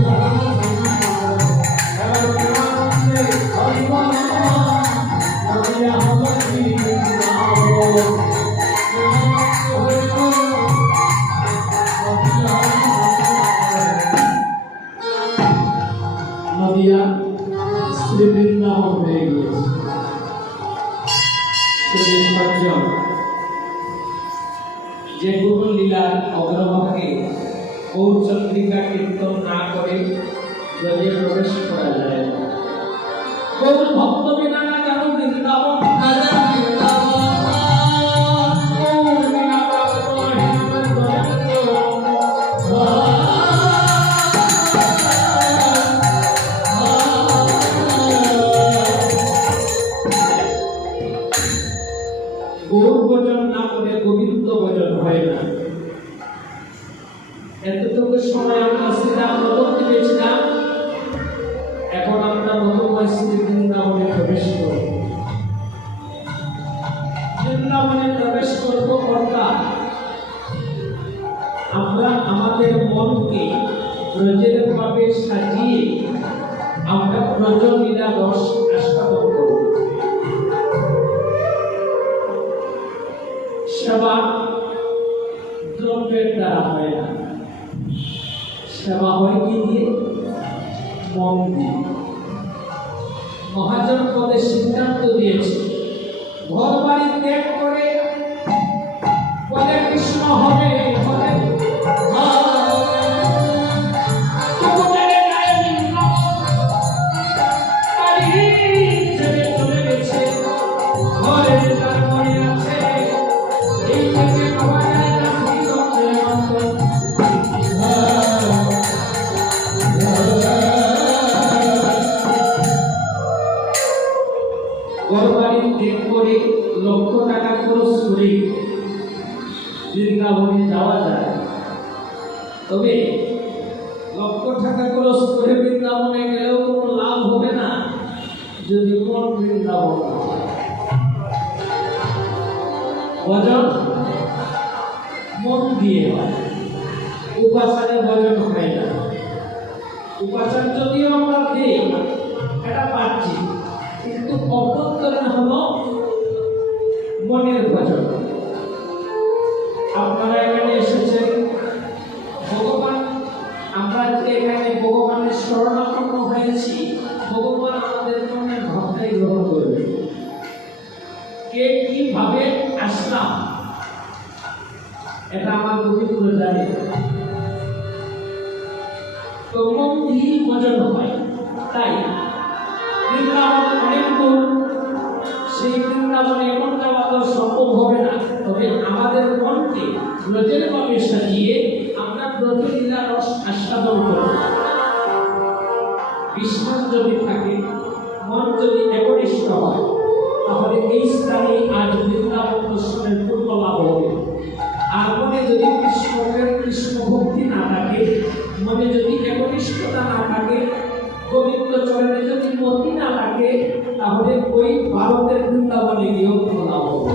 Gracias. দিয়া শ্রী বৃন্দাবন হয়ে গিয়েছে। যে কোনো লীলার অগ্রভাগে গৌরচন্দ্রিকা কীর্তন না করে ব্রজে প্রবেশ করা যায় না। গৌর ভক্ত বিনা না কেন বৃন্দাবন গৌর ভজন না করে গোবিন্দ ভজন হয় না। এতটুকু সময় আমরা শ্রীরাম নদম দিয়েছিলাম, এখন আমরা মধুময় শ্রী বৃন্দাবনে প্রবেশ করব। বৃন্দাবনে প্রবেশ করব অর্থাৎ আমরা আমাদের মনকে ব্রজের ভাবে সাজিয়ে আমরা ব্রজ লীলা রস আস্বাদন করব। সেবা দ্রব্যের দ্বারা হয় না, সেবা হয় কি দিয়ে? মন দিয়ে। মহাজন পদে সিদ্ধান্ত দিয়েছে, ঘর বাড়ি ত্যাগ করে বলে কৃষ্ণ হবে লক্ষ টাকা খরচ করে বৃন্দাবনে যাওয়া যায়, তবে লক্ষ টাকা খরচ করে বৃন্দাবনে গেলেও কোনো লাভ হবে না যদি কোন বৃন্দাবন ভজন মন দিয়ে হয়। উপাচারে ভজন হয় না। উপাচার যদিও আমরা দিই, এটা পাচ্ছি, কিন্তু অভ্যন্তরীণ হলো মনের ভজন। আপনারা এখানে এসেছেন ভগবান, আমরা যে এখানে ভগবানের শরণাপন্ন হয়েছি, ভগবান আমাদের মনের ভাবটাই গ্রহণ করবে। কে কিভাবে আসলাম এটা আমার গোবিন্দ জানে। তো মন দিয়ে ভজন হয়, তাই বৃন্দাবন অনেক দূর, সেই বৃন্দাবনে এখন যাওয়া তো সম্ভব হবে না। তবে আমাদের মনকে ব্রজের ভাবে সাজিয়ে আমরা ব্রজ লীলা রস আস্বাদন করব। বিশ্বাস যদি থাকে, মন যদি একনিষ্ঠ হয়, তাহলে এই স্থানে আজ বৃন্দাবন দর্শনের পূর্ণ লাভ হবে। আর মনে যদি কৃষ্ণ ভক্তি না থাকে, মনে যদি একনিষ্ঠতা না থাকে, গোবিন্দ চরণে যদি মতি না থাকে, তাহলে ওই ভারতের বৃন্দাবনে গিয়েও লাভ হবে।